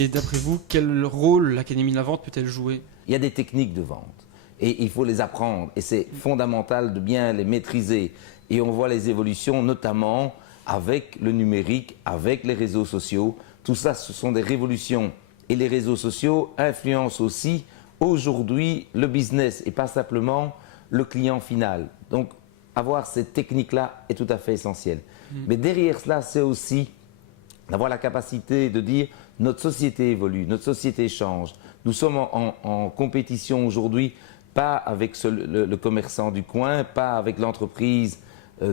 Et d'après vous, quel rôle l'Académie de la vente peut-elle jouer? Il y a des techniques de vente et il faut les apprendre et c'est fondamental de bien les maîtriser. Et on voit les évolutions notamment avec le numérique, avec les réseaux sociaux. Tout ça, ce sont des révolutions. Et les réseaux sociaux influencent aussi aujourd'hui le business et pas simplement le client final. Donc, avoir cette technique-là est tout à fait essentiel. Mais derrière cela, c'est aussi d'avoir la capacité de dire notre société évolue, notre société change. Nous sommes en compétition aujourd'hui, pas avec le commerçant du coin, pas avec l'entreprise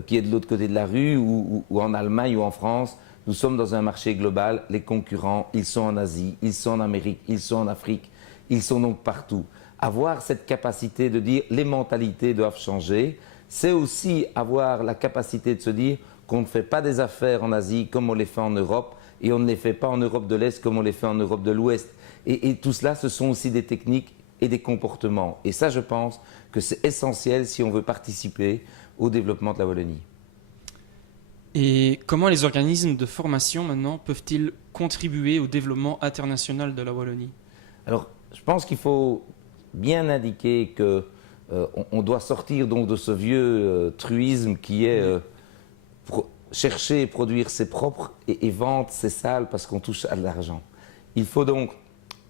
qui est de l'autre côté de la rue ou en Allemagne ou en France. Nous sommes dans un marché global. Les concurrents, ils sont en Asie, ils sont en Amérique, ils sont en Afrique, ils sont donc partout. Avoir cette capacité de dire les mentalités doivent changer, c'est aussi avoir la capacité de se dire qu'on ne fait pas des affaires en Asie comme on les fait en Europe et on ne les fait pas en Europe de l'Est comme on les fait en Europe de l'Ouest. Et tout cela, ce sont aussi des techniques et des comportements. Et ça, je pense que c'est essentiel si on veut participer au développement de la Wallonie. Et comment les organismes de formation maintenant peuvent-ils contribuer au développement international de la Wallonie? Alors, je pense qu'il faut bien indiquer que on doit sortir donc de ce vieux truisme qui est chercher et produire ses propres et vendre ses sales parce qu'on touche à de l'argent. Il faut donc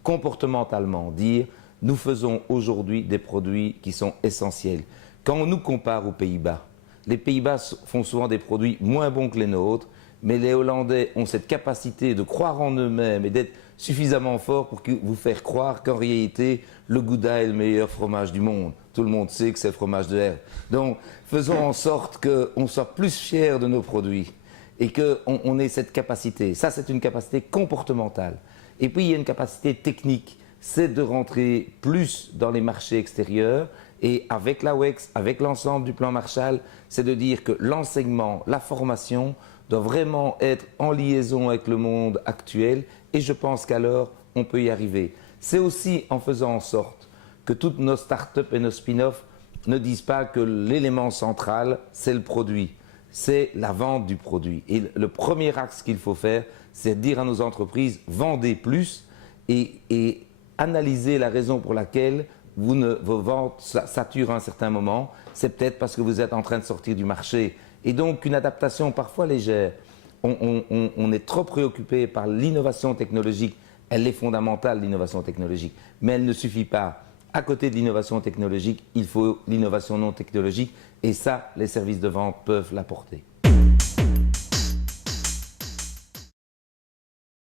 comportementalement dire nous faisons aujourd'hui des produits qui sont essentiels. Quand on nous compare aux Pays-Bas, les Pays-Bas font souvent des produits moins bons que les nôtres, mais les Hollandais ont cette capacité de croire en eux-mêmes et d'être suffisamment forts pour vous faire croire qu'en réalité, le Gouda est le meilleur fromage du monde. Tout le monde sait que c'est le fromage de herbe. Donc, faisons en sorte qu'on soit plus fiers de nos produits et qu'on ait cette capacité. Ça, c'est une capacité comportementale. Et puis, il y a une capacité technique. C'est de rentrer plus dans les marchés extérieurs. Et avec la WEX, avec l'ensemble du plan Marshall, c'est de dire que l'enseignement, la formation doit vraiment être en liaison avec le monde actuel. Et je pense qu'alors, on peut y arriver. C'est aussi en faisant en sorte que toutes nos startups et nos spin-offs ne disent pas que l'élément central, c'est le produit. C'est la vente du produit. Et le premier axe qu'il faut faire, c'est de dire à nos entreprises, vendez plus et analysez la raison pour laquelle vos ventes saturent à un certain moment. C'est peut-être parce que vous êtes en train de sortir du marché. Et donc, une adaptation parfois légère. On est trop préoccupé par l'innovation technologique. Elle est fondamentale, l'innovation technologique. Mais elle ne suffit pas. À côté de l'innovation technologique, il faut l'innovation non technologique. Et ça, les services de vente peuvent l'apporter.